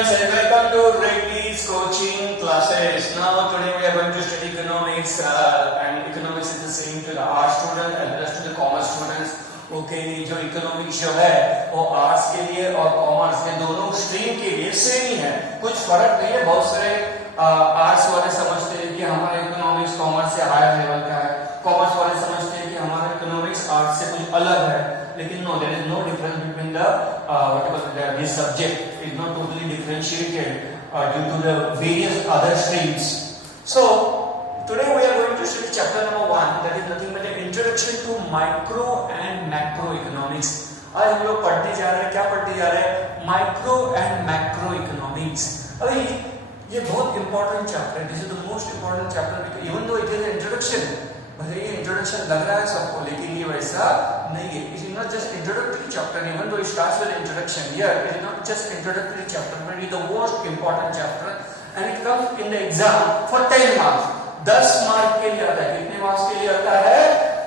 friends and welcome to Reddy's coaching classes. Now today we are going to study economics and economics is the same to the art student as well as to the commerce students. Okay, जो economics जो है वो arts के लिए और commerce के दोनों stream के लिए सेम ही है, कुछ फर्क नहीं है। बहुत सारे आर्ट्स वाले समझते हैं कि हमारा इकोनॉमिक्स कॉमर्स से हायर लेवल का है, कॉमर्स वाले समझते हैं कि हमारा इकोनॉमिक्स आर्ट्स से कुछ अलग है, लेकिन no, there is no difference between the whatever this subject is not totally differentiated due to the various other streams. So today we are going to study chapter number 1, that is nothing but an introduction to micro and macro economics. आज हम लोग पढ़ते जा रहे हैं, क्या पढ़ते जा रहे हैं? Micro and macro economics. अभी ये बहुत इंपॉर्टेंट चैप्टर है, this is the most important chapter, even though it is introduction. भले ये इंट्रोडक्शन लग रहा है सबको, लेकिन ये वैसा नहीं है। It is not just introductory chapter, even though it starts with introduction. Here it is not just introductory chapter, but it is the most important chapter and it comes in the exam for 10 marks. 10 mark के लिए आता है। कितने marks के लिए आता है?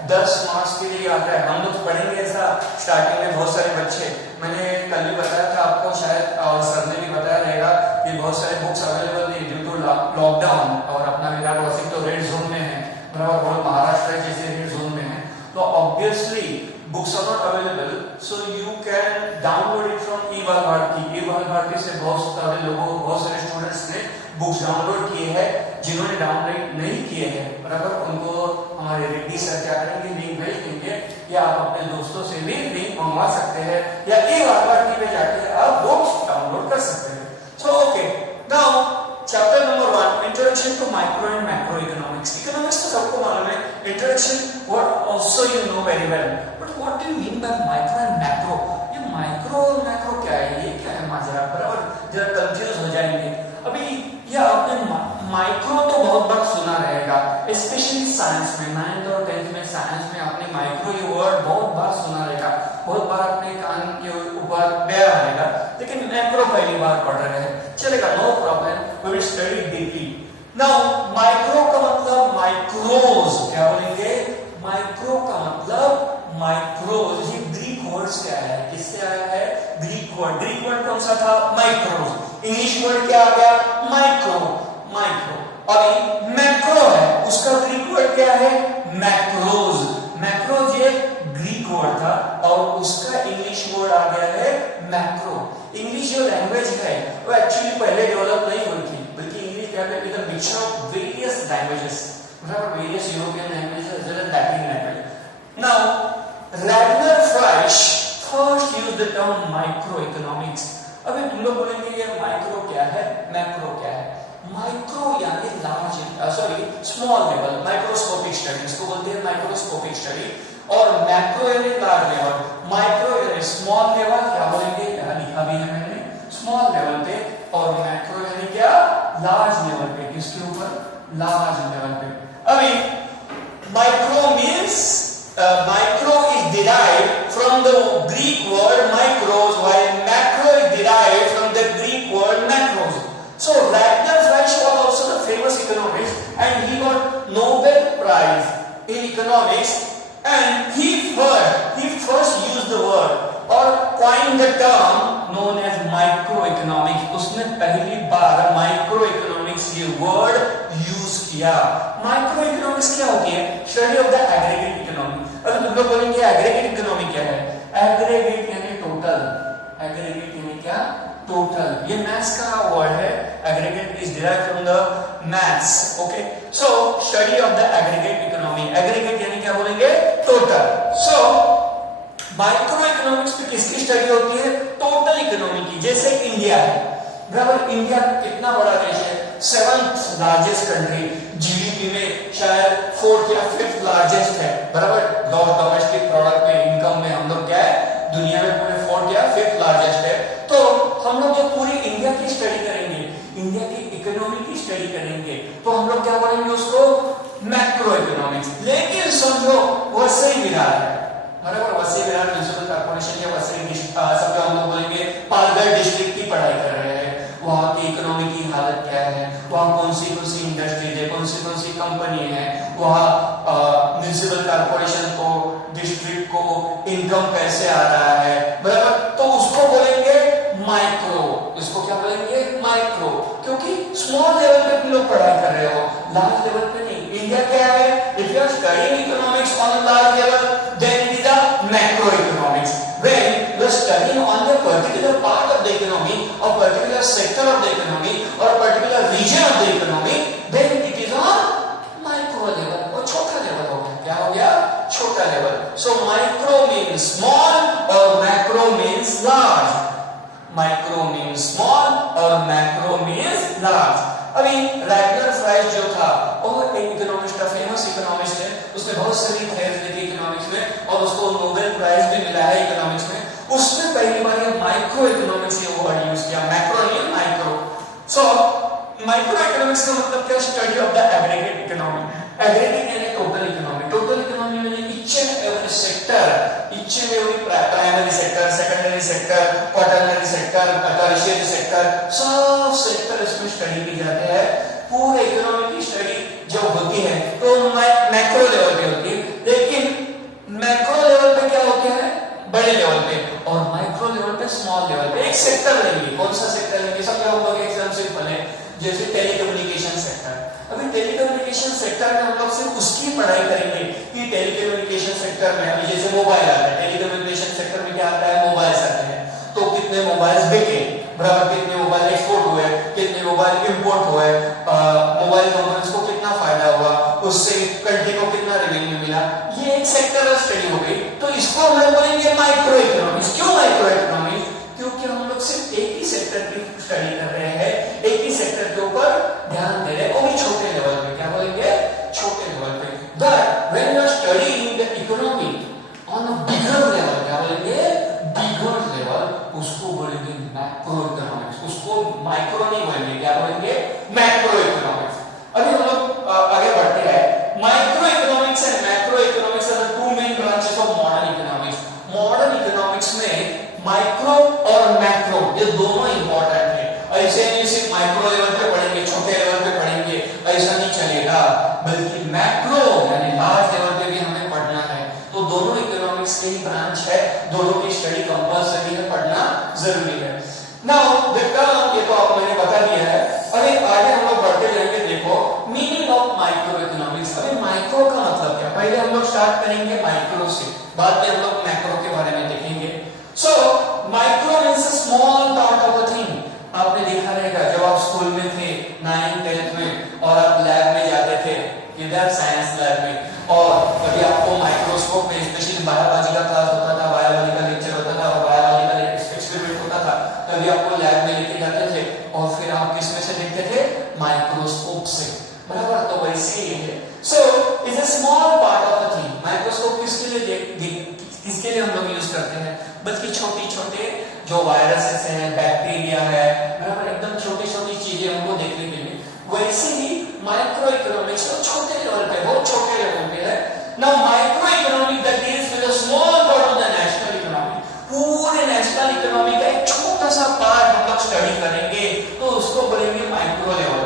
10 marks के लिए आता है। हम लोग पढ़ेंगे ऐसा स्टार्टिंग में बहुत सारे बच्चे, मैंने कल भी बताया था आपको शायद, और सर ने भी बताया रहेगा कि बहुत सारे बुक्स अवेलेबल नहीं ड्यू टू लॉकडाउन, और अपना विराट तो रेड जोन में है, और महाराष्ट्र जैसे रेड जोन में है, तो obviously books are not available, so you can download it from ई-बाल Bharti से बहुत सारे लोगों, बहुत सारे स्टूडेंट्स ने बुक्स डाउनलोड किए हैं। जिन्होंने डाउनलोड नहीं किए हैं, बराबर, उनको हमारे रेड्डी सर क्या करेंगे, लिंक भेज देंगे, या आप अपने दोस्तों से भी लिंक मंगवा सकते हैं, या ई-बाल भारती पे जाके आप बुक्स डाउनलोड कर सकते हैं। So okay, now chapter number 1, introduction to micro and macro economics. Economics तो सबको मालूम है, introduction what also you know very well, but what do you mean by micro and macro? ये माइक्रो और macro क्या है, ये क्या है माजरा, बराबर, जरा कंफ्यूज हो जाएंगे। अभी ये आपने माइक्रो तो बहुत बार सुना रहेगा, स्पेशली साइंस में, 9th और 10th में साइंस में आपने माइक्रो ये वर्ड बहुत बार सुना रहेगा, बहुत बार अपने कान के ऊपर गया रहेगा, लेकिन मैक्रो पहली बार पढ़ रहे हैं, चलेगा, no problem, we will study deeply. Now micro का मतलब माइक्रोज, क्या बोलेंगे? माइक्रो का मतलब माइक्रोज। ये ग्रीक वर्ड से आया है, किससे आया है? Greek word. ग्रीक वर्ड कौन सा था? माइक्रोज। इंग्लिश वर्ड क्या आ गया? माइक्रो। माइक्रो। अभी मैक्रो है, उसका ग्रीक वर्ड क्या है? मैक्रोज। मैक्रोज ये ग्रीक वर्ड था और उसका इंग्लिश वर्ड आ गया है मैक्रो। इंग्लिश जो लैंग्वेज है वो एक्चुअली पहले डेवलप नहीं हुई थी, बल्कि इंग्लिश क्या है, is a mixture of various languages, मतलब various European languages as well as Latin language. Now Ragnar Frisch first used the term microeconomics. अभी तुम लोग बोलेंगे ये माइक्रो क्या है, मैक्रो क्या है? माइक्रो यानी large, small level, microscopic study, इसको बोलते हैं माइक्रोस्कोपिक स्टडी, और मैक्रो यानी लार्ज लेवल। माइक्रो यानी स्मॉल लेवल, क्या बोलेंगे, यहाँ लिखा भी है मैंने, स्मॉल लेवल पे, और मैक्रो यानी क्या? लार्ज लेवल पे। किसके ऊपर? लार्ज लेवल पे। अभी micro means micro is derived from the Greek word micros, while macro is derived from the Greek word macros. So Ragnar Fleisch was also the famous economist, and he got Nobel Prize in economics, and he first used the word or coined the term known as microeconomics. उसने पहली बार microeconomics ये word use किया। Microeconomics क्या होती है? Study of the aggregate economy. अगर तुम लोग बोलेंगे एग्रीगेट इकोनॉमी क्या है? एग्रीगेट यानी टोटल, एग्रीगेट यानी क्या? टोटल। ये मैथ्स का वर्ड है, aggregate is derived from the maths. Okay, so study of the aggregate economy. Aggregate यानी क्या बोलेंगे? टोटल। सो माइक्रो इकोनॉमिक्स पे किसकी स्टडी होती है? टोटल इकोनॉमी की। जैसे इंडिया है, बराबर, इंडिया कितना बड़ा देश है? 7th लार्जेस्ट कंट्री, जीडीपी में शायद 4th या 5th लार्जेस्ट है, बराबर, डोमेस्टिक प्रोडक्ट में, इनकम में हम लोग क्या है, दुनिया में पूरे 4th या 5th लार्जेस्ट है। तो हम लोग जब पूरी इंडिया की स्टडी करेंगे, इंडिया की इकोनॉमी की स्टडी करेंगे, तो हम लोग क्या बोलेंगे उसको? Macro economics. लेकिन समझो वसई विहार है, बराबर, वसई विहार म्युनिसिपल कॉर्पोरेशन या वसई सब हम लोग बोलेंगे पालघर डिस्ट्रिक्ट की पढ़ाई कर रहे हैं, वहाँ की इकोनॉमी की हालत क्या है, वहाँ कौन सी इंडस्ट्रीज है, कौन सी कंपनी है, वहाँ म्युनिसिपल कॉर्पोरेशन को, डिस्ट्रिक्ट को इनकम कैसे आ रहा है, बराबर, तो उसको बोलेंगे माइक्रो। इसको क्या बोलेंगे माइक्रो, क्योंकि स्मॉल लेवल पे भी लोग पढ़ाई कर रहे हो, लार्ज लेवल पे नहीं। इंडिया क्या है, if you are studying economics on a large level then it is a macro economics. When you are studying on the particular part of the economy और particular sector of the economy और particular region of the economy then it is on micro level, और छोटा level हो गया, क्या हो गया, छोटा level. So micro means small और macro means large. Micro means small और मैक्रो मींस लार्ज। अभी रैगनर फ्राइज जो था वो एक इकोनॉमिस्ट, फेमस इकोनॉमिस्ट है, उसने बहुत सारी थ्योरीज लिखी इकोनॉमिक्स में और उसको नोबेल प्राइज भी मिला है इकोनॉमिक्स में। उसने पहली बार ये माइक्रो इकोनॉमिक्स ये वर्ड यूज किया, मैक्रो नहीं माइक्रो। सो माइक्रो इकोनॉमिक्स का मतलब क्या, study of the aggregate economy. Aggregate यानी टोटल इकोनॉमी, टोटल इकोनॉमी में each and every sector, each and every primary sector, secondary sector, quaternary sector, tertiary sector, सब sector इसमें study की जाते हैं। पूरे इकोनॉमी की स्टडी जो होती है तो मैक्रो लेवल पे होती है, लेकिन मैक्रो लेवल पे क्या होता है, बड़े लेवल पे, और माइक्रो लेवल पे स्मॉल लेवल पे। एक सेक्टर लेंगे, कौन सा सेक्टर लेंगे, सब लोग एग्जाम सिंपल है, जैसे टेलीकम्युनिकेशन सेक्टर। अभी टेलीकम्युनिकेशन सेक्टर में हम लोग सिर्फ उसकी पढ़ाई करेंगे कि टेलीकम्युनिकेशन सेक्टर में अभी जैसे मोबाइल आता है, टेलीकम्युनिकेशन सेक्टर में क्या आता है, मोबाइल्स आते हैं, तो कितने मोबाइल्स बिके, बराबर कितने मोबाइल एक्सपोर्ट हुए, कितने मोबाइल इंपोर्ट हुए, मोबाइल कंपनीज को कितना फायदा हुआ, उससे कंट्री को कितना रेवेन्यू मिला, ये एक सेक्टर स्टडी हो गई। तो इसको हम लोग बोलेंगे माइक्रो इकोनॉमिक्स। क्यों माइक्रो इकोनॉमिक्स, क्योंकि हम लोग सिर्फ एक ही सेक्टर की स्टडी कर रहे हैं, एक ही सेक्टर के ऊपर ध्यान दे रहे हैं, वो भी छोटे लेवल पे। क्या बोलेंगे, छोटे लेवल पे। But when you are studying the economy on a bigger level, क्या बोलेंगे, बिगर लेवल, उसको बोलेंगे मैक्रो इकोनॉमिक्स। उसको माइक्रो नहीं बोलेंगे, क्या बोलेंगे, मैक्रो इकोनॉमिक्स। अभी हम लोग आगे बढ़ते हैं। Micro economics and macro economics are the two main branches of modern economics. Modern economics में माइक्रो और मैक्रो ये दोनों इंपॉर्टेंट है। ऐसे नहीं सिर्फ माइक्रो लेवल पे पढ़ेंगे, छोटे लेवल पे पढ़ेंगे, ऐसा नहीं चलेगा, बल्कि मैक्रो यानी लार्ज लेवल पे भी हमें पढ़ना है। तो दोनों इकोनॉमिक्स के ही ब्रांच है, दोनों की स्टडी कंपल्सरी है, पढ़ना जरूरी है। नाउ द टर्म, ये तो आप मैंने बता दिया है। अभी आगे हम लोग बढ़ते जाएंगे। देखो मीनिंग ऑफ माइक्रो इकोनॉमिक्स। अभी माइक्रो का मतलब क्या, पहले हम लोग स्टार्ट करेंगे माइक्रो से, बाद में हम लोग मैक्रो के बारे में देखेंगे। सो micro means a small part of a thing. आपने देखा रहेगा जब आप स्कूल में थे 9th 10th में और आप लैब में जाते थे, इधर साइंस लैब में, और कभी आपको माइक्रोस्कोप में स्पेशली बायोलॉजी का क्लास होता था, बायोलॉजी का लेक्चर होता था और बायोलॉजी का एक्सपेरिमेंट होता था, तभी आपको लैब में लेके जाते थे और फिर आप किस में से देखते थे, माइक्रोस्कोप से, बराबर। तो वैसे ही है। So is a small part of a thing. Microscope किसके लिए हम लोग यूज करते हैं, बल्कि छोटी छोटे जो वायरसेस हैं, बैक्टीरिया है, बराबर, एकदम छोटी छोटी चीजें हमको देखने के लिए। वैसे ही माइक्रो इकोनॉमिक्स तो छोटे लेवल पे, बहुत छोटे लेवल पे है। Now micro economic that deals with a small part of the national economy. पूरे नेशनल इकोनॉमी का एक छोटा सा पार्ट हम लोग स्टडी करेंगे, तो उसको बोलेंगे माइक्रो लेवल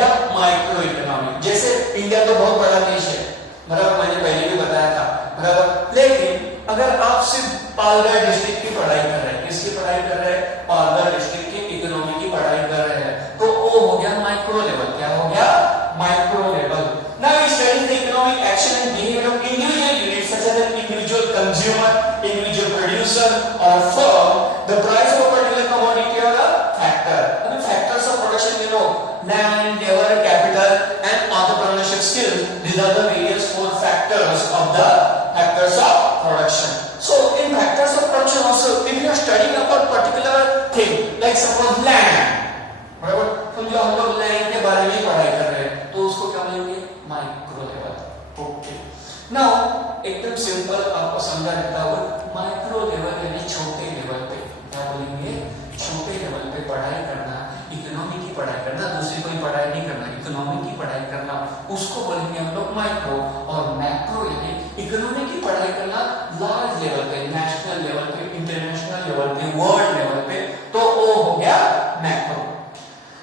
या माइक्रो इकोनॉमी। जैसे इंडिया तो बहुत बड़ा देश है, बराबर, मैंने पहले भी बताया था, बराबर, लेकिन अगर आप सिर्फ पालघर डिस्ट्रिक्ट की पढ़ाई कर रहे हैं, किसकी पढ़ाई कर रहे हैं, पालघर डिस्ट्रिक्ट की इकोनॉमी की पढ़ाई कर रहे हैं, तो वो हो गया माइक्रो लेवल। क्या हो गया, micro level. Now we study the economic action and behaviour of individual units such as an individual consumer, individual producer और firm, the price of a particular commodity और अ फैक्टर। अभी factors of production you know, land, labour, capital and entrepreneurship skills, these are the various four factors of the factors of production. So in factors of production also, if you are studying about particular thing like suppose land, बराबर, समझो हम लोग land के बारे में पढ़ाई कर रहे हैं, तो उसको क्या बोलेंगे, माइक्रो लेवल। ओके, नाउ एकदम सिंपल आपको समझा देता हूं, माइक्रो लेवल यानी छोटे लेवल पे, क्या बोलेंगे, छोटे लेवल पे पढ़ाई करना, इकोनॉमी की पढ़ाई करना, दूसरी कोई पढ़ाई नहीं करना, इकोनॉमी की पढ़ाई करना, उसको बोलेंगे हम लोग माइक्रो। और मैक्रो यानी इकोनॉमी की पढ़ाई करना लार्ज लेवल पे, नेशनल लेवल पे, इंटरनेशनल लेवल पे, वर्ल्ड लेवल पे, तो वो हो गया मैक्रो।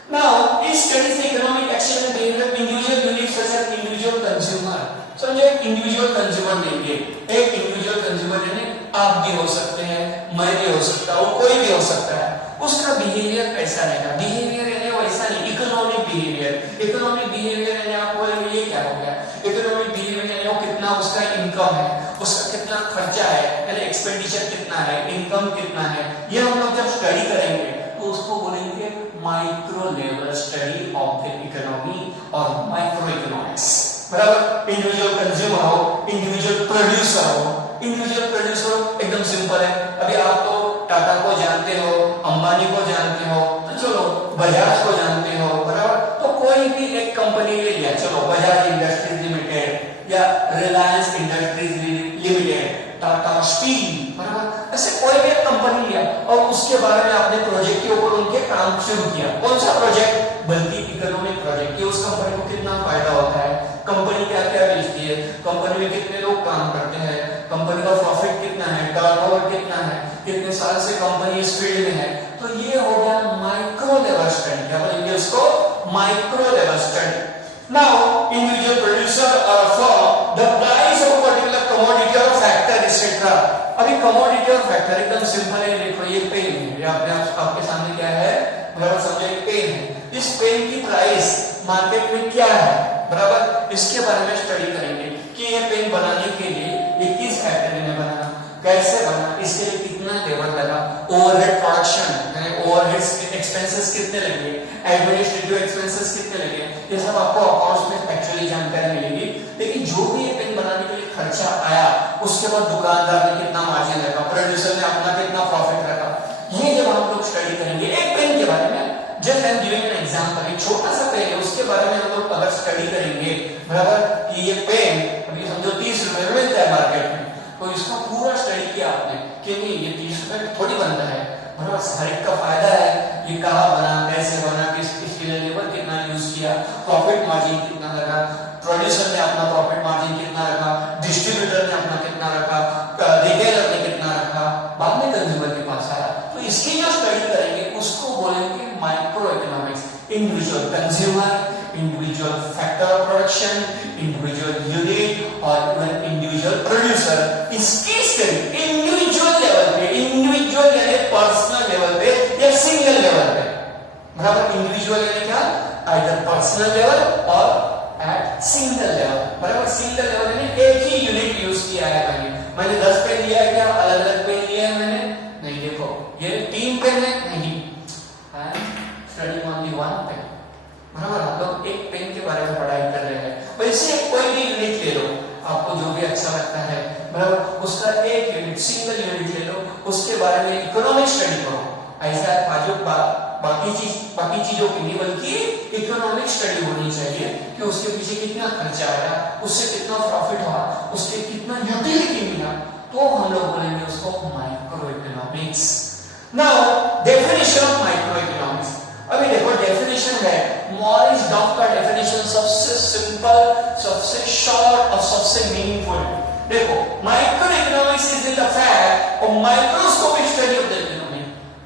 नाउ इस स्टडी से economic action and behaviour of individual units such as individual consumer. समझो एक इंडिविजुअल कंज्यूमर लेंगे, एक इंडिविजुअल कंज्यूमर यानी आप भी हो सकते हैं, मैं भी हो सकता हूं, कोई भी हो सकता है। उसका बिहेवियर कैसा रहेगा, बिहेवियर यानी वैसा नहीं, इकोनॉमिक बिहेवियर, इकोनॉमिक बिहेवियर यानी आपको ये क्या हो गया, इकोनॉमिक बिहेवियर यानी वो कितना उसका इनकम है, उसका कितना खर्चा है, यानी एक्सपेंडिचर कितना है, इनकम कितना है, ये हम लोग जब स्टडी करेंगे तो उसको बोलेंगे micro level study of the economy और माइक्रो इकोनॉमिक्स, बराबर। इंडिविजुअल कंज्यूमर हो, इंडिविजुअल प्रोड्यूसर हो, इंडिविजुअल प्रोड्यूसर एकदम सिंपल है, अभी आप तो टाटा को जानते हो, अंबानी को जानते हो, तो चलो बजाज को जानते हो, बराबर। तो कोई भी एक कंपनी ले लिया, चलो बजाज इंडस्ट्रीज लिमिटेड या Reliance industries limited, Tata steel, बराबर, ऐसे कोई भी एक कंपनी लिया और उसके बारे में आपने प्रोजेक्ट के ऊपर उनके काम शुरू किया, कौन सा प्रोजेक्ट, बल्कि इकोनॉमिक प्रोजेक्ट, कि उस कंपनी को कितना फायदा होता है, कंपनी क्या क्या बेचती है, कंपनी में कितने लोग काम करते हैं, कंपनी का प्रॉफिट कितना है, टर्नओवर कितना है, कितने साल से कंपनी इस फील्ड में है, तो ये हो गया माइक्रो लेवल स्टडी, क्या बोलेंगे उसको, micro level study. Now individual producer और for the price of particular commodity और फैक्टर एक्सेट्रा। अभी कमोडिटी और फैक्टर एकदम सिंपल है, देखो ये पेन है, ये आपके सामने क्या है, बराबर, समझो एक पेन है, इस पेन की प्राइस मार्केट में क्या है, बराबर, इसके बारे में स्टडी करेंगे कि ये पेन बनाने के लिए ये किस फैक्ट्री में बना, कैसे बना, इसके लिए कितना लेबर लगा, ओवरहेड प्रोडक्शन यानी ओवरहेड एक्सपेंसेस कितने लगे, एडमिनिस्ट्रेटिव एक्सपेंसेस कितने लगे, ये सब आपको अकाउंट्स में एक्चुअली जानकारी मिलेगी। लेकिन जो भी ये पेन बनाने के लिए खर्चा आया, उसके बाद दुकानदार ने कितना मार्जिन रखा, प्रोड्यूसर ने अपना कितना प्रॉफिट रखा, ये जब हम लोग स्टडी करेंगे एक पेन के बारे में, just I am giving an example, एक छोटा सा पेन है, उसके बारे में हम लोग अगर स्टडी करेंगे, बराबर, कि ये पेन अभी समझो 30 रुपए में मिलता है मार्केट में, तो इसका पूरा स्टडी किया आपने कि नहीं ये 30 रुपए में थोड़ी बनता है, बराबर, हर एक का फायदा है, ये कहाँ बना, कैसे बना, किसके लिए लेबर कितना यूज किया, प्रॉफिट मार्जिन कितना लगा, प्रोड्यूसर ने अपना प्रॉफिट मार्जिन कितना रखा, डिस्ट्रीब्यूटर ने अपना कितना रखा, रिटेलर ने कितना रखा, बाद में कंज्यूमर के पास आया, तो इसकी जो स्टडी करेंगे उसको बोलेंगे micro economics. Individual consumer, individual factor of production, individual unit और इंडिविजुअल प्रोड्यूसर, इसकी स्टडी इंडिविजुअल लेवल पे, इंडिविजुअल यानी पर्सनल लेवल पे या सिंगल लेवल पे, बराबर, इंडिविजुअल यानी क्या, आइदर पर्सनल लेवल और एट सिंगल लेवल, बराबर, सिंगल लेवल यानी एक ही यूनिट यूज किया है, मैंने 10 पेन लिया है, क्या अलग अलग पेन लिया है मैंने, नहीं, देखो ये 3 पेन है, नहीं, I am studying only 1 pen, बराबर, आप लोग एक पेन के बारे में पढ़ाई कर रहे हैं, वैसे कोई भी यूनिट ले लो, आपको जो भी अच्छा लगता है, बराबर, उसका एक यूनिट, सिंगल यूनिट ले लो, उसके बारे में इकोनॉमिक स्टडी करो, ऐसा आज बाकी चीजों की नहीं, बल्कि इकोनॉमिक स्टडी होनी चाहिए कि उसके पीछे कितना खर्चा आया, उससे कितना प्रॉफिट हुआ, उसके कितना यूटिलिटी मिला, तो हम लोग बोलेंगे उसको micro economics. Now definition of micro economics, अभी देखो डेफिनेशन है, मॉरिस डॉक का डेफिनेशन सबसे सिंपल, सबसे शॉर्ट और सबसे मीनिंगफुल। देखो, micro economics is in the fact of microscopic study of the economy,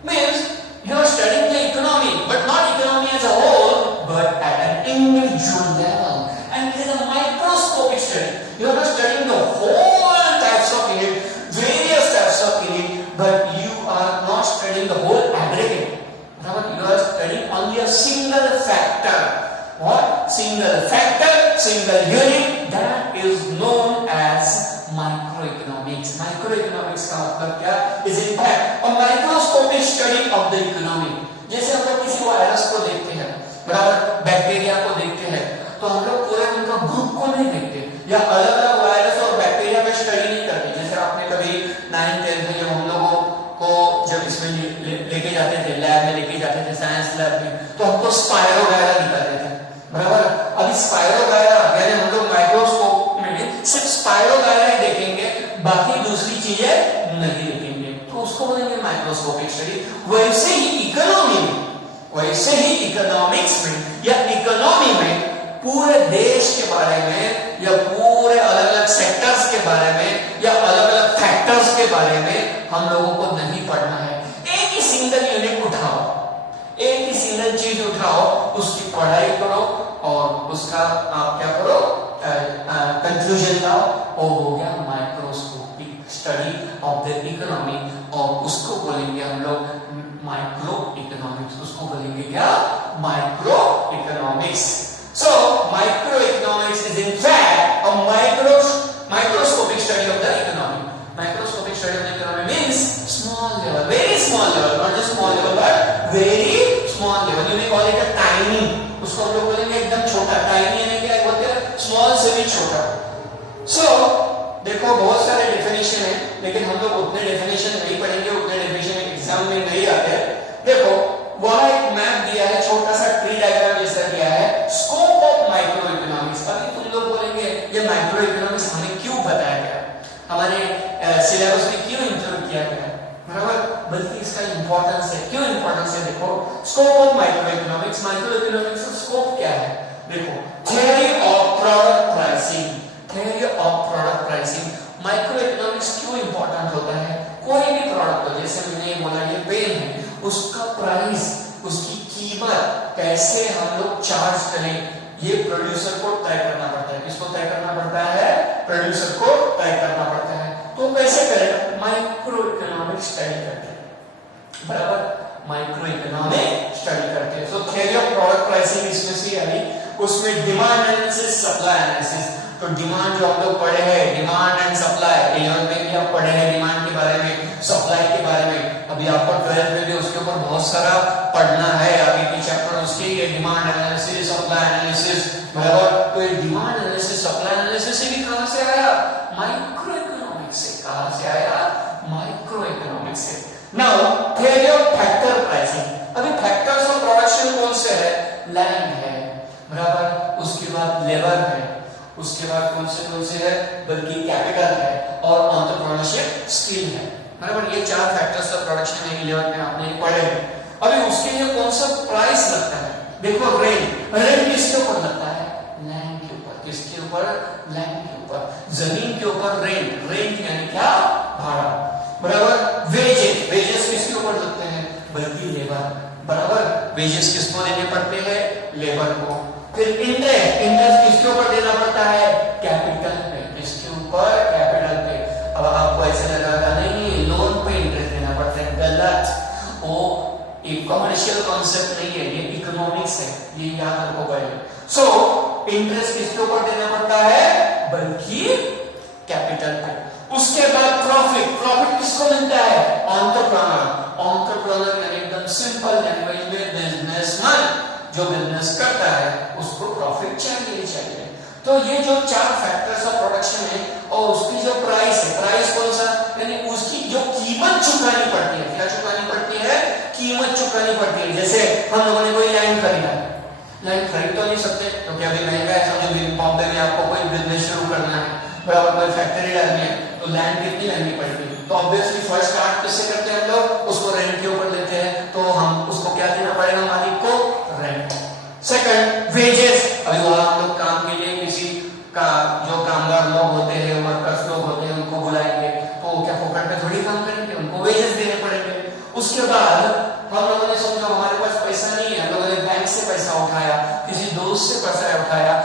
means you are studying the economy, but not economy as a whole, but at an individual level, and it is a microscopic study. You are not studying the whole types of unit, various types of unit, but you are not studying the whole aggregate. You are studying only a single factor. What? Single factor, single unit, that is known as microeconomics. Microeconomics का मतलब क्या? Is in fact a microscopic study of the economy. जैसे हम लोग किसी virus को देखते हैं, बराबर, बैक्टीरिया को देखते हैं, तो हम लोग पूरे उनका ग्रुप को नहीं देखते, या अलग अलग वायरस और बैक्टीरिया में स्टडी नहीं करते। जैसे आपने कभी 9th 10th में जब हम लोगों को जब इसमें लेके जाते थे, लैब में लेके जाते थे, साइंस लैब में, तो हमको स्पायरोगायरा दिखाते थे, बराबर। अभी स्पायरोगायरा यानी हम लोग माइक्रोस्कोप में सिर्फ स्पायरोगायरा ही देखेंगे, बाकी दूसरी चीजें नहीं देखेंगे, तो उसको बोलेंगे माइक्रोस्कोपिक स्टडी। वैसे ही इकोनॉमी में, वैसे ही इकोनॉमिक्स में या इकोनॉमी में पूरे देश के बारे में या पूरे अलग अलग सेक्टर्स के बारे में या अलग अलग फैक्टर्स के बारे में हम लोगों को नहीं पढ़ना है। एक ही सिंगल यूनिट उठाओ, एक ही सिंगल चीज उठाओ, उसकी पढ़ाई करो और उसका आप क्या करो, कंक्लूजन लाओ, और हो गया microscopic study of the economy, और उसको बोलेंगे हम लोग माइक्रो इकोनॉमिक्स, उसको बोलेंगे क्या? Micro economics. So micro economics is in fact a microscopic study of the economy. Microscopic study of the economy means small level, very small level, not just small level but very small level. You may call it a tiny. उसको हम लोग बोलेंगे एकदम छोटा. tiny यानी क्या बोलते हैं? small से भी छोटा. So देखो बहुत सारे डेफिनेशन है, लेकिन हम लोग उतने डेफिनेशन नहीं पढ़ेंगे, उतने डेफिनेशन एग्जाम में नहीं आते. देखो वहां एक मैप दिया है, छोटा सा ट्री डायग्राम जैसा दिया है, स्कोप ऑफ माइक्रो इकोनॉमिक्स. अभी तुम लोग बोलेंगे ये माइक्रो इकोनॉमिक्स हमें क्यों बताया गया, हमारे सिलेबस में क्यों इंक्लूड किया गया है, बराबर, बल्कि इसका इंपॉर्टेंस है. क्यों इंपॉर्टेंस है? देखो scope of micro economics. Micro economics का स्कोप क्या है? देखो theory of product pricing. Theory of product pricing. Micro economics क्यों इंपॉर्टेंट होता है? कोई भी प्रोडक्ट हो, जैसे मैंने बोला ये पेन है, उसका प्राइस, उसकी कीमत कैसे हम लोग चार्ज करें, ये प्रोड्यूसर को तय करना पड़ता है. किसको तय करना पड़ता है? प्रोड्यूसर को तय करना पड़ता है. तो कैसे करेगा? माइक्रो इकोनॉमिक्स स्टडी करके, बराबर, माइक्रो इकोनॉमिक स्टडी करते हैं. सो थ्योरी ऑफ प्रोडक्ट प्राइसिंग इसमें से यानी उसमें डिमांड एनालिसिस, सप्लाई एनालिसिस. तो डिमांड जो हम लोग पढ़े हैं, डिमांड एंड सप्लाई, 11th में भी आप पढ़े हैं डिमांड के बारे में, सप्लाई के बारे में. अभी आपको 12th में भी उसके ऊपर बहुत सारा पढ़ना है, आगे की चैप्टर उसके ये डिमांड एनालिसिस, सप्लाई एनालिसिस, बराबर. तो ये डिमांड एनालिसिस, सप्लाई एनालिसिस से भी कहां से आया? माइक्रो इकोनॉमिक्स से. कहां से आया? माइक्रो इकोनॉमिक्स से. Now theory of factor pricing. अभी फैक्टर्स ऑफ प्रोडक्शन कौन से है? लैंड है, बराबर, उसके बाद लेबर है, उसके बाद कौन से है? बल्कि कैपिटल है और एंटरप्रेन्योरशिप स्किल है, बराबर. ये चार फैक्टर्स ऑफ प्रोडक्शन है, 11th में आपने पढ़े हैं. अभी उसके लिए कौन सा प्राइस लगता है? देखो रेंट. रेंट किसके ऊपर लगता है? लैंड के ऊपर. किसके ऊपर? लैंड के ऊपर, जमीन के ऊपर रेंट. रेंट यानी क्या? भाड़ा, बराबर. वेजेस. वेजेस किसके ऊपर लगते हैं? बल्कि लेबर, बराबर. वेजेस किसको देने पड़ते हैं? लेबर को. फिर इंटरेस्ट. इंटरेस्ट किसके ऊपर देना पड़ता है? कैपिटल पे. किसके ऊपर? कैपिटल पे. अब आपको ऐसे लगेगा नहीं लोन पे इंटरेस्ट देना पड़ता है, गलत. वो एक कमर्शियल कॉन्सेप्ट नहीं है, ये इकोनॉमिक्स है, ये याद रखो पहले. सो इंटरेस्ट किसके ऊपर देना पड़ता है? बल्कि कैपिटल पे. उसके बाद प्रॉफिट. प्रॉफिट किसको मिलता है? एंटरप्रेन्योर. एंटरप्रेन्योर यानी एकदम सिंपल लैंग्वेज में बिजनेसमैन जो बिजनेस करता है उसको प्रॉफिट चाहिए. तो ये जो चार फैक्टर्स ऑफ प्रोडक्शन है और उसकी जो प्राइस है, प्राइस कौन सा? यानी उसकी जो कीमत चुकानी पड़ती है. क्या चुकानी पड़ती है? कीमत चुकानी पड़ती है. जैसे हम लोगों ने कोई लैंड खरीदा, लैंड खरीद तो नहीं सकते क्योंकि अभी महंगा है. समझो बॉम्बे में आपको कोई बिजनेस शुरू करना है, बराबर, कोई फैक्ट्री डालनी है, तो लैंड कितनी महंगी पड़ती है. तो ऑब्वियसली फर्स्ट स्टार्ट किससे करते हैं हम लोग? उसको रेंट के ऊपर लेते हैं. तो हम उसको क्या देना पड़ेगा मालिक को? रेंट. Second wages. अभी वहां हम लोग काम के लिए किसी का जो कामगार लोग होते हैं, वर्कर्स लोग होते हैं, उनको बुलाएंगे, तो क्या फोकट पे थोड़ी काम करेंगे, उनको वेजेस देने पड़ेंगे. उसके बाद हम लोगों ने समझो हमारे पास पैसा नहीं है, हम लोगों ने बैंक से पैसा उठाया, किसी दोस्त से पैसा उठाया,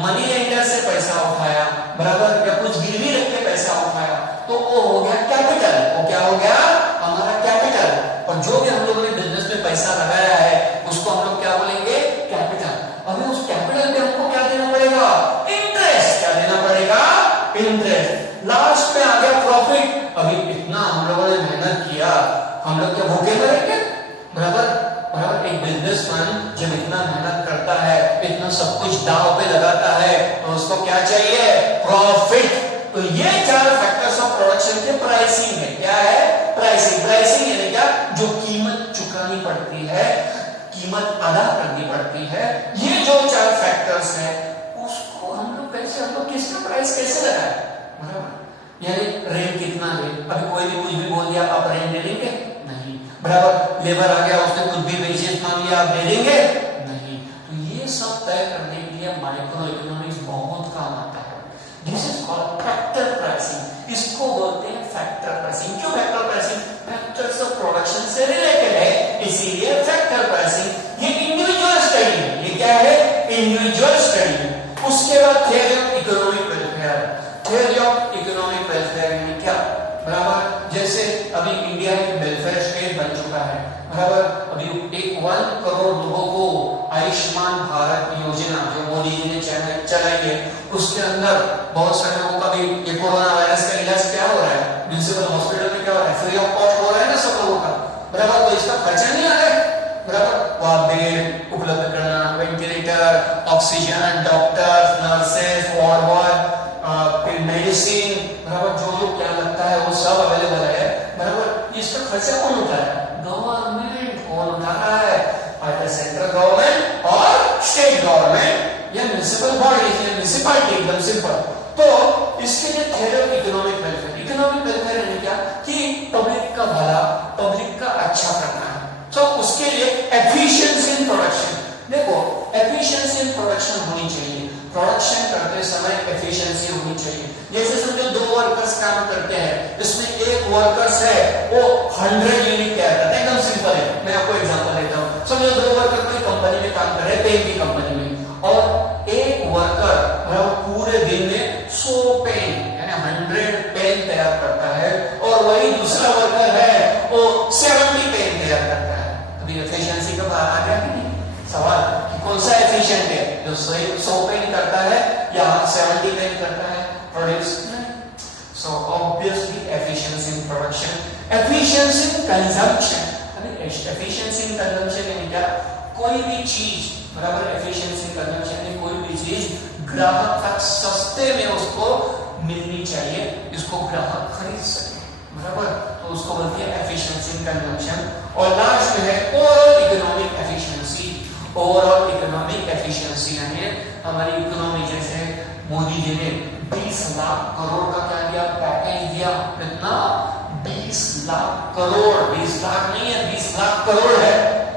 मनी लेंडर से पैसा उठाया, बराबर, या कुछ गिरवी रख के पैसा उठाया, तो वो हो गया कैपिटल. वो क्या हो गया? हमारा कैपिटल. और जो भी हम लोगों ने बिजनेस में पैसा लगाया है उसको हम लोग क्या बोलेंगे? कैपिटल. अभी उस कैपिटल पे हमको क्या देना पड़ेगा? इंटरेस्ट. क्या देना पड़ेगा? इंटरेस्ट. लास्ट में आ गया प्रॉफिट. अभी इतना हम लोगों ने मेहनत किया, हम लोग क्या भूखे मरेंगे? बराबर, बराबर. एक बिजनेसमैन जब इतना मेहनत करता है, इतना सब कुछ दांव पे लगाता है, तो उसको क्या चाहिए? प्रॉफिट. तो ये चार फैक्टर्स ऑफ प्रोडक्शन के प्राइसिंग है. क्या है? प्राइसिंग. प्राइसिंग यानी क्या? जो कीमत चुकानी पड़ती है, कीमत अदा करनी पड़ती है. ये जो चार फैक्टर्स हैं उसको हम लोग कैसे, हम लोग किसका प्राइस कैसे लगाए, बराबर. यानी रेंट कितना ले. अभी कोई भी कुछ भी बोल दिया, आप रेंट दे देंगे? नहीं, बराबर. लेबर आ गया, उसने कुछ भी वेजेस मांग लिया, आप दे देंगे? नहीं. तो ये सब तय करने के लिए माइक्रो इकोनॉमिक्स बहुत काम आता है. This is called factor pricing. इसको बोलते हैं फैक्टर प्राइसिंग. क्यों factor pricing? Factors of production से रिलेटेड है, इसीलिए फैक्टर प्राइसिंग. ये इंडिविजुअल स्टडी है. ये क्या है? इंडिविजुअल स्टडी है. उसके बाद theory of economic welfare. Theory of economic welfare में क्या, बराबर, जैसे अभी इंडिया एक वेलफेयर स्टेट बन चुका है, बराबर. अभी एक 1 करोड़ लोगों को आयुष्मान भारत योजना जो मोदी जी ने चलाई है, उसके अंदर बहुत सारे लोगों का भी ये कोरोना वायरस का इलाज क्या हो रहा है, म्युनिसिपल हॉस्पिटल में क्या हो रहा है, फ्री ऑफ कॉस्ट हो रहा है ना सब लोगों का, बराबर। तो इसका खर्चा नहीं आ रहा है, बराबर। वहां बेड उपलब्ध करना, ventilator, oxygen, doctors, nurses, ward boy, फिर मेडिसिन, बराबर, जो जो क्या लगता है वो सब अवेलेबल है, बराबर। इसका खर्चा कौन उठा रहा है? गवर्नमेंट। कौन उठा रहा है? आइदर सेंट्रल गवर्नमेंट और स्टेट गवर्नमेंट या म्युनिसिपल बॉडीज या म्युनिसिपैलिटी, एकदम सिंपल। तो इसके लिए theory of economic welfare. Economic welfare यानी क्या कि पब्लिक का भला, पब्लिक का अच्छा करना है। तो उसके लिए एफिशिएंसी इन प्रोडक्शन, देखो एफिशिएंसी इन प्रोडक्शन होनी चाहिए, प्रोडक्शन करते समय एफिशिएंसी होनी चाहिए। जैसे समझो 2 वर्कर्स काम करते हैं, इसमें एक वर्कर्स है वो 100 यूनिट तैयार करता है, एकदम सिंपल है। मैं आपको एग्जांपल देता हूं। समझो 2 वर्कर कोई कंपनी में काम कर रहे हैं, पेन की कंपनी में, और एक वर्कर पूरे दिन में 100 पेन यानी 100 पेन तैयार करता है, और वही दूसरा वर्कर है वो 70 पेन तैयार करता है। अभी एफिशिएंसी का बात आ गया कि नहीं? सवाल कि कौन सा एफिशिएंट है, जो 100 पेन करता है या 70 पेन करता है produce? So obviously efficiency in production, efficiency in consumption. अभी एफिशिएंसी इन कंजम्पशन यानी क्या? कोई भी चीज, बराबर, एफिशिएंसी इन कंजम्पशन यानी कोई भी चीज ग्राहक तक सस्ते में उसको मिलनी चाहिए, इसको ग्राहक खरीद सके, बराबर। तो उसको बोलते हैं एफिशिएंसी इन कंजम्पशन। और लास्ट में है overall economic efficiency. Overall economic efficiency यानी हमारी इकोनॉमी, जैसे मोदी जी ने 20 लाख करोड़ का क्या दिया, पैकेज दिया। कितना? 20 लाख करोड़। 20 लाख नहीं है, 20 लाख करोड़ है,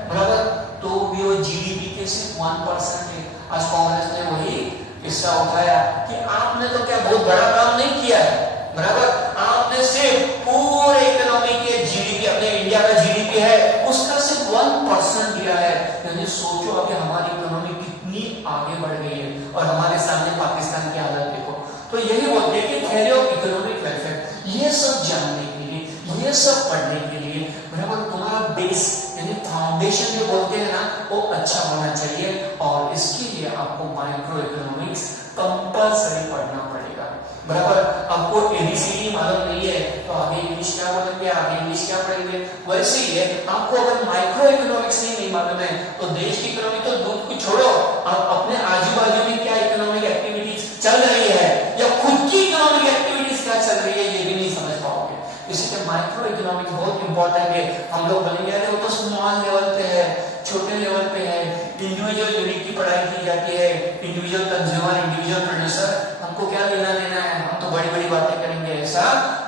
बराबर। तो भी वो जीडीपी के सिर्फ 1% है। आज कांग्रेस ने वही हिस्सा उठाया कि आपने तो क्या बहुत बड़ा काम नहीं किया है, बराबर। आपने सिर्फ पूरे इकोनॉमी के जीडीपी, अपने इंडिया का जीडीपी है उसका सिर्फ 1% दिया है। यानी सोचो अभी हमारी इकोनॉमी कितनी आगे बढ़ गई है, और हमारे सामने पाकिस्तान की हालत देखो। तो यही बोलते हैं कि थ्योरी ऑफ इकोनॉमिक वेलफेयर, ये सब जानने के लिए, ये सब पढ़ने के लिए, बराबर, तुम्हारा बेस यानी फाउंडेशन जो बोलते हैं ना, वो अच्छा होना चाहिए। और इसके लिए आपको माइक्रो इकोनॉमिक्स कंपल्सरी पढ़ना पड़ेगा, बराबर। आपको एबीसीडी मालूम नहीं है तो आगे इंग्लिश क्या बोलेंगे, आगे इंग्लिश क्या पढ़ेंगे, वैसे ही है। आपको अगर माइक्रो इकोनॉमिक्स ही नहीं मालूम है तो देश की इकोनॉमी तो दूध को छोड़ो, आप अपने आजू बाजू में क्या इकोनॉमिक एक्टिविटीज चल रही है या खुद की इकोनॉमिक एक्टिविटीज क्या चल रही है ये भी नहीं समझ पाओगे। इसलिए माइक्रो इकोनॉमिक्स बहुत इंपॉर्टेंट है। हम लोग बोलेंगे अरे वो तो स्मॉल लेवल पे है, छोटे लेवल पे है, इंडिविजुअल यूनिट की पढ़ाई की जाती है, इंडिविजुअल कंज्यूमर, इंडिविजुअल प्रोड्यूसर, हमको क्या लेना देना है, हम तो बड़ी बड़ी बातें करेंगे, ऐसा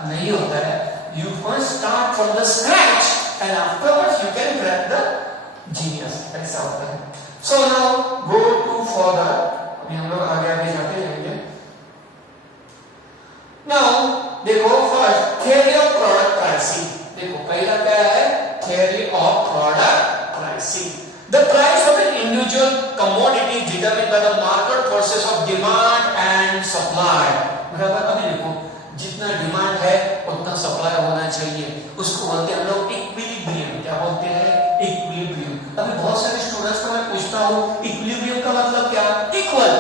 नहीं होता है। You first start from the scratch and afterwards you can crack the genius, ऐसा होता है। So now go to further, अभी हम लोग आगे आगे जाते रहेंगे। नाउ देखो first theory of product pricing. देखो पहला क्या है, theory of product pricing. The price of an individual commodity is determined by the market forces of demand and supply. बराबर। अभी देखो जितना डिमांड है उतना सप्लाई होना चाहिए, उसको बोलते हैं हम लोग इक्विलिब्रियम। क्या बोलते हैं? इक्विलिब्रियम। अभी बहुत सारे स्टूडेंट्स को मैं पूछता हूँ इक्विलिब्रियम का मतलब क्या? इक्वल।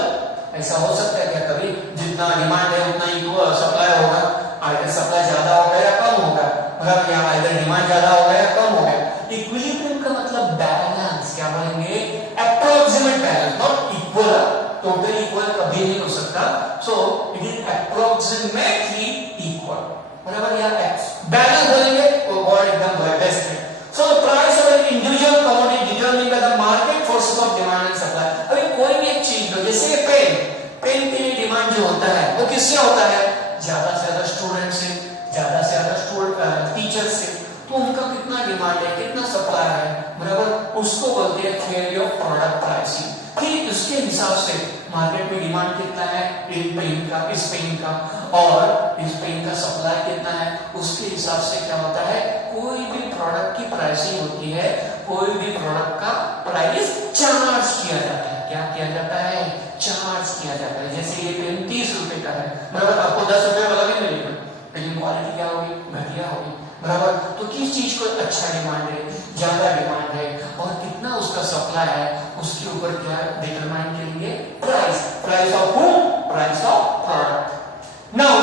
ऐसा हो सकता है क्या कभी? जितना डिमांड है उतना इक्वल सप्लाई होगा, आइदर सप्लाई ज्यादा होगा या कम होगा, बराबर, या आइदर डिमांड ज्यादा होगा या कम होगा। इक्विलिब्रियम का मतलब बैलेंस, क्या बोलेंगे? Approximate balance, not equal, totally equal कभी नहीं हो सकता। So it is approximately equal, बराबर, या बैलेंस बोलेंगे वो वर्ड एकदम बेस्ट है। So the price of an individual commodity determined by the market forces of demand and supply. अभी कोई भी एक चीज लो, जैसे ये पेन के लिए डिमांड जो होता है वो किससे होता है? ज्यादा से ज्यादा स्टूडेंट से, ज्यादा से ज्यादा टीचर से। तो उनका कितना डिमांड है, कितना सप्लाई है, बराबर, उसको बोलते हैं थ्योरी ऑफ प्रोडक्ट प्राइसिंग। फिर उसके हिसाब से मार्केट में डिमांड कितना है इस पेन का और इस पेन का सप्लाई कितना है, उसके हिसाब से क्या होता है, कोई भी प्रोडक्ट की प्राइसिंग होती है, कोई भी प्रोडक्ट का प्राइस चार्ज किया जाता है। क्या किया जाता है? चार्ज किया जाता है। जैसे ये पेन 30 रुपए का है, बराबर, आपको 10 रुपए वाला भी मिलेगा, लेकिन क्वालिटी क्या होगी? घटिया होगी, बराबर। तो किस चीज को अच्छा डिमांड है, ज्यादा डिमांड है और कितना सप्लाई है उसके ऊपर क्या डिटरमाइन करेंगे? Price of whom, price of product. Now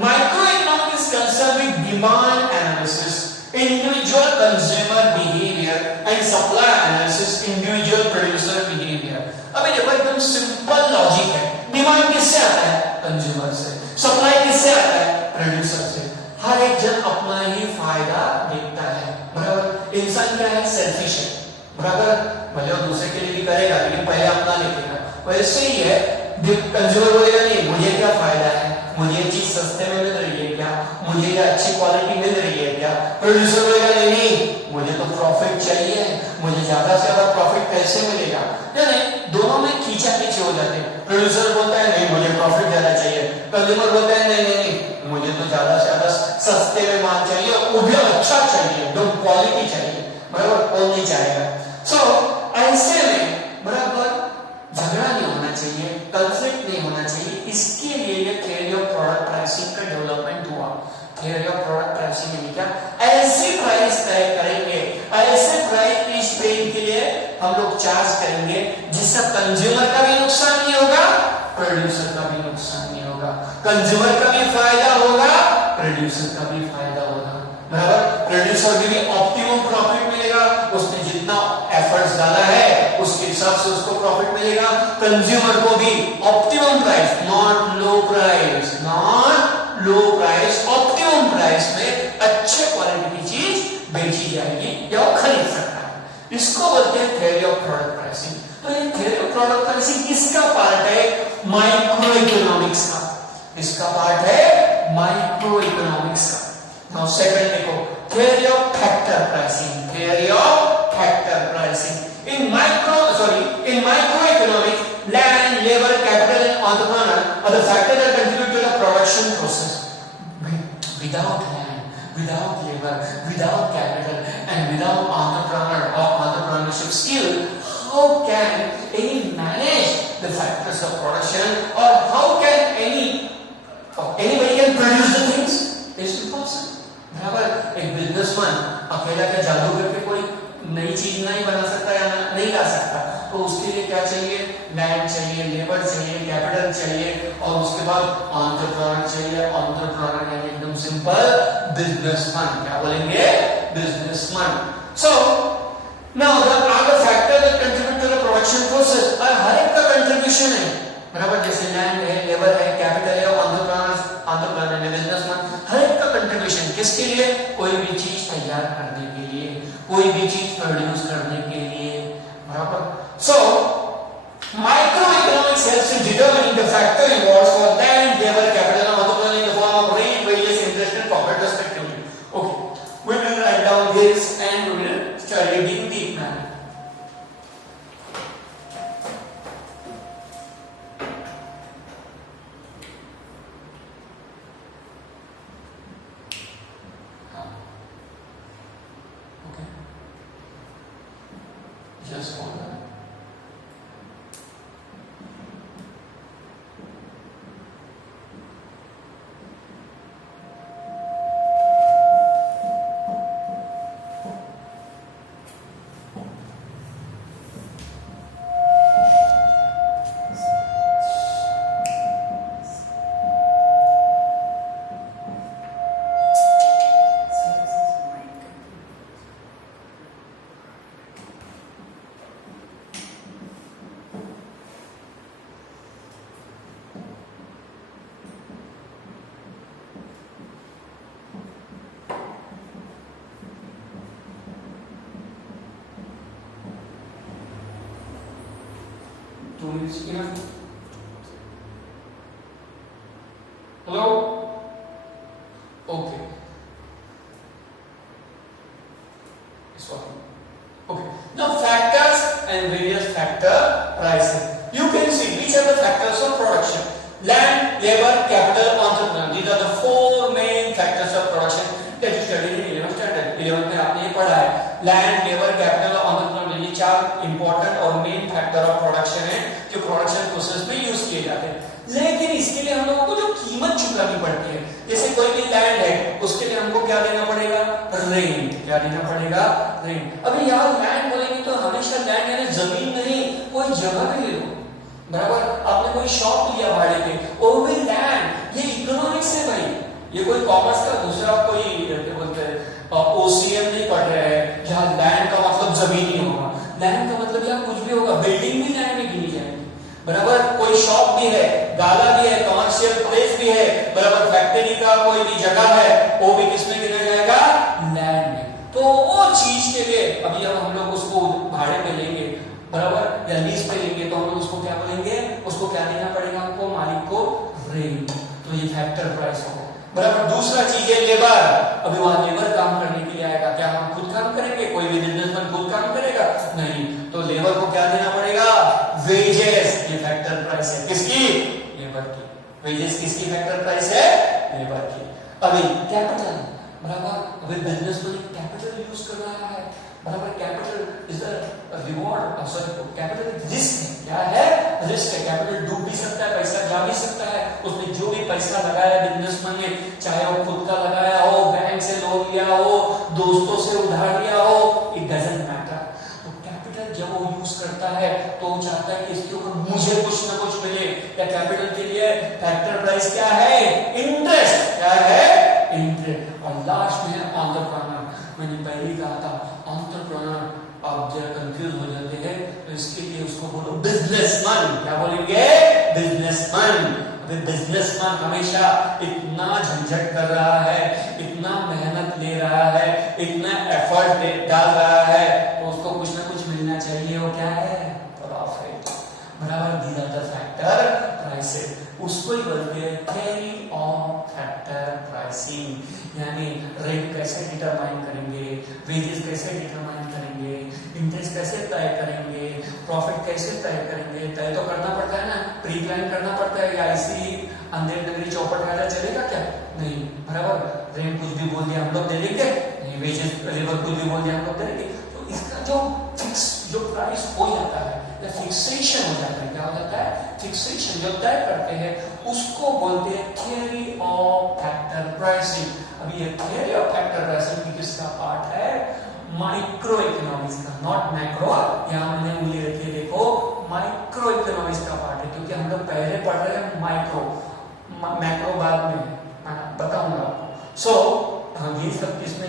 micro economics concern with demand analysis, individual consumer behavior and supply analysis, individual producer behavior। अभी देखो एकदम सिंपल लॉजिक है, डिमांड किससे आता है? कंज्यूमर से। सप्लाई किससे आता है? प्रोड्यूसर से। हर एक जन अपना ही फायदा देखता है, बराबर। इंसान क्या है? सेल्फिश है, बराबर। भले वो दूसरे के लिए भी करेगा लेकिन पहले अपना देखेगा। वैसे ही है, कंज्यूमर बोलेगा नहीं मुझे क्या फायदा है, मुझे ये चीज सस्ते में मिल रही है क्या, मुझे ये अच्छी क्वालिटी मिल रही है क्या। प्रोड्यूसर बोलेगा नहीं मुझे तो प्रॉफिट चाहिए, मुझे ज्यादा से ज्यादा प्रॉफिट कैसे मिलेगा। यानी दोनों में खींचा खींची हो जाते हैं। प्रोड्यूसर बोलता है नहीं मुझे प्रॉफिट ज्यादा चाहिए, कंज्यूमर बोलता है नहीं नहीं नहीं मुझे तो ज्यादा से ज्यादा सस्ते में माल चाहिए, वो भी अच्छा चाहिए, दो क्वालिटी चाहिए, बराबर। कौन नहीं चाहेगा? सो ऐसे में बराबर झगड़ा नहीं होना चाहिए, कंफ्लिक्ट नहीं होना चाहिए। इसके लिए ये थियरी ऑफ प्रोडक्ट प्राइसिंग का डेवलपमेंट हुआ। थियरी ऑफ प्रोडक्ट प्राइसिंग में क्या ऐसे प्राइस तय करेंगे, ऐसे प्राइस इस पेन के लिए हम लोग चार्ज करेंगे जिससे कंज्यूमर का भी नुकसान नहीं होगा, प्रोड्यूसर का भी नुकसान नहीं होगा, कंज्यूमर का भी फायदा होगा, प्रोड्यूसर का भी फायदा होगा, बराबर। प्रोड्यूसर को भी ऑप्टिमम प्रॉफिट मिलेगा, उसने जितना एफर्ट्स डाला है उसके हिसाब से उसको प्रॉफिट मिलेगा। कंज्यूमर को भी optimum price, not low price, not low price, optimum price में अच्छे क्वालिटी की चीज बेची जाएगी या वो खरीद सकता है। इसको बोलते हैं थ्योरी ऑफ प्रोडक्ट प्राइसिंग। तो ये थ्योरी ऑफ प्रोडक्ट प्राइसिंग किसका पार्ट है? माइक्रो इकोनॉमिक्स का। इसका पार्ट है माइक्रो इकोनॉमिक्स का। नाउ सेकंड देखो, theory of factor pricing. Theory of factor pricing in microeconomics, land, labor, capital and entrepreneur are the factors that contribute to the production process. Without land, without labor, without capital and without entrepreneur or entrepreneurship skill, how can any manage the factors of production, or how can anybody can produce the things? It's impossible. बराबर। एक businessman अकेला क्या जादू करके कोई नई चीज नहीं बना सकता या नहीं ला सकता, तो उसके लिए क्या चाहिए? लैंड चाहिए, लेबर चाहिए, कैपिटल चाहिए और उसके बाद एंटरप्रेन्योर चाहिए। एंटरप्रेन्योर यानी एकदम सिंपल बिजनेसमैन। क्या बोलेंगे? Businessman. So now the other factor that contribute to the production process, और हर एक का कंट्रीब्यूशन है, बराबर। जैसे लैंड है, लेबर है, कैपिटल है, एंटरप्रेन्योर है, बिजनेसमैन, हर एक का कंट्रीब्यूशन किसके लिए? कोई भी चीज तैयार करने के लिए, कोई भी चीज प्रोड्यूस करने के लिए, बराबर। So microeconomics helps in determining the factor involved for land, labour, capital and entrepreneur in the form of rate, wages, interest and profit respectively. Okay, we will write down this and we will study it in deep manner. Just hold on. Hello? Okay. It's working. Okay. Now factors and various factor pricing. You can see which are the factors of production. Land, labor, capital, entrepreneur. These are the four main factors of production that you studied in 11th standard. 11th में आपने ये पढ़ा है. Land, labor, capital और entrepreneur ये चार important और main factor of production है जो प्रोडक्शन प्रोसेस में यूज किए जाते हैं। लेकिन इसके लिए हम लोगों को जो कीमत चुकानी पड़ती है, जैसे कोई भी लैंड है उसके लिए हमको क्या देना पड़ेगा? रेंट। क्या देना पड़ेगा? रेंट। अभी यहाँ लैंड बोलेंगे तो हमेशा लैंड यानी जमीन नहीं, कोई जगह भी ले लो, बराबर। आपने कोई शॉप लिया भाड़े पे, वो भी लैंड, ये इकोनॉमिक्स है भाई। ये कोई कॉमर्स का दूसरा कोई क्या बोलते हैं ओसीएम नहीं पढ़ रहे हैं जहाँ लैंड का मतलब जमीन ही होगा। लैंड का मतलब यहाँ कुछ भी होगा, बिल्डिंग भी लैंड में गिनी जाएगी, बराबर। कोई शॉप भी है, गाला भी है, कमर्शियल प्लेस भी है, बराबर। फैक्ट्री का कोई भी जगह है, वो भी किसमें गिना जाएगा, लैंड में। तो वो चीज के लिए अभी अब हम लोग उसको भाड़े पे लेंगे, बराबर, या लीज पे लेंगे, तो हम लोग उसको क्या बोलेंगे, उसको क्या देना पड़ेगा हमको, मालिक को रेंट। तो ये फैक्टर प्राइस होगा, बराबर। दूसरा चीज है लेबर। अभी वहां लेबर काम करने के लिए आएगा, क्या हम खुद काम करेंगे, कोई भी बिजनेसमैन खुद काम करेगा नहीं, तो लेबर को क्या देना पड़ेगा, वेजेस। ये फैक्टर प्राइस है किसकी, लेबर की। वेजेस किसकी फैक्टर प्राइस है, लेबर की। अभी कैपिटल, बराबर। अभी बिजनेसमैन कैपिटल यूज कर रहा है, बराबर। Capital is a reward, sorry capital risk है, क्या है, रिस्क है। कैपिटल डूब भी सकता है, पैसा जा भी सकता है। उसने जो भी पैसा लगाया बिजनेसमैन ने, चाहे वो खुद का लगाया हो, बैंक से लोन लिया हो, दोस्तों से उधार लिया हो, इट डजंट मैटर। तो कैपिटल जब वो यूज करता है तो वो चाहता है कि इसके ऊपर मुझे कुछ ना कुछ मिले। या कैपिटल के लिए फैक्टर प्राइस क्या है, इंटरेस्ट, क्या है, इंटरेस्ट। और लास्ट में एंटरप्रेन्योर। मैंने पहले ही कहा था एंटरप्रेन्योर आप जरा कंफ्यूज हो जाते हैं, तो इसके लिए उसको बोलो बिजनेसमैन। क्या बोलेंगे, बिजनेसमैन। अभी बिजनेसमैन हमेशा इतना झंझट कर रहा है, इतना मेहनत ले रहा है, इतना एफर्ट डाल रहा है, तो उसको कुछ ना कुछ मिलना चाहिए। वो क्या है, प्रॉफिट, बराबर। These are the factor prices. उसको ही बोलते हैं थ्योरी ऑफ फैक्टर प्राइसिंग। यानी रेट कैसे डिटरमाइन करेंगे, वेजेस कैसे डिटरमाइन करेंगे, इंटरेस्ट कैसे तय करेंगे, प्रॉफिट कैसे तय करेंगे। तय तो करना पड़ता है ना, प्री प्लान करना पड़ता है, या इसी अंधेर नगरी चौपट वाला चलेगा क्या, नहीं, बराबर। रेट कुछ भी बोल दिया हम लोग दे देंगे, नहीं। वेजेस लेबर कुछ भी बोल दिया हम लोग दे देंगे। तो इसका जो फिक्स जो प्राइस हो जाता है, या फिक्सेशन हो जाता है, क्या हो जाता है, फिक्सेशन जो तय करते हैं, उसको बोलते हैं थियरी ऑफ फैक्टर प्राइसिंग। अभी ये थियरी ऑफ फैक्टर प्राइसिंग की किसका पार्ट है, माइक्रो इकोनॉमिक्स का, नॉट मैक्रो। यहाँ मैंने उंगली रखी है, देखो, माइक्रो इकोनॉमिक्स का पार्ट है, क्योंकि हम लोग पहले पढ़ रहे हैं माइक्रो, मैक्रो बाद में बताऊंगा आपको। सो ये सब किसमें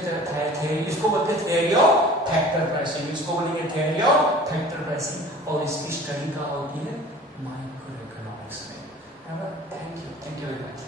थे, इसको बोलते हैं थियरी ऑफ फैक्टर प्राइसिंग, इसको बोलेंगे थियरी ऑफ फैक्टर प्राइसिंग, और इसकी स्टडी कहाँ होती है, माइक्रो इकोनॉमिक्स में। Thank you very much.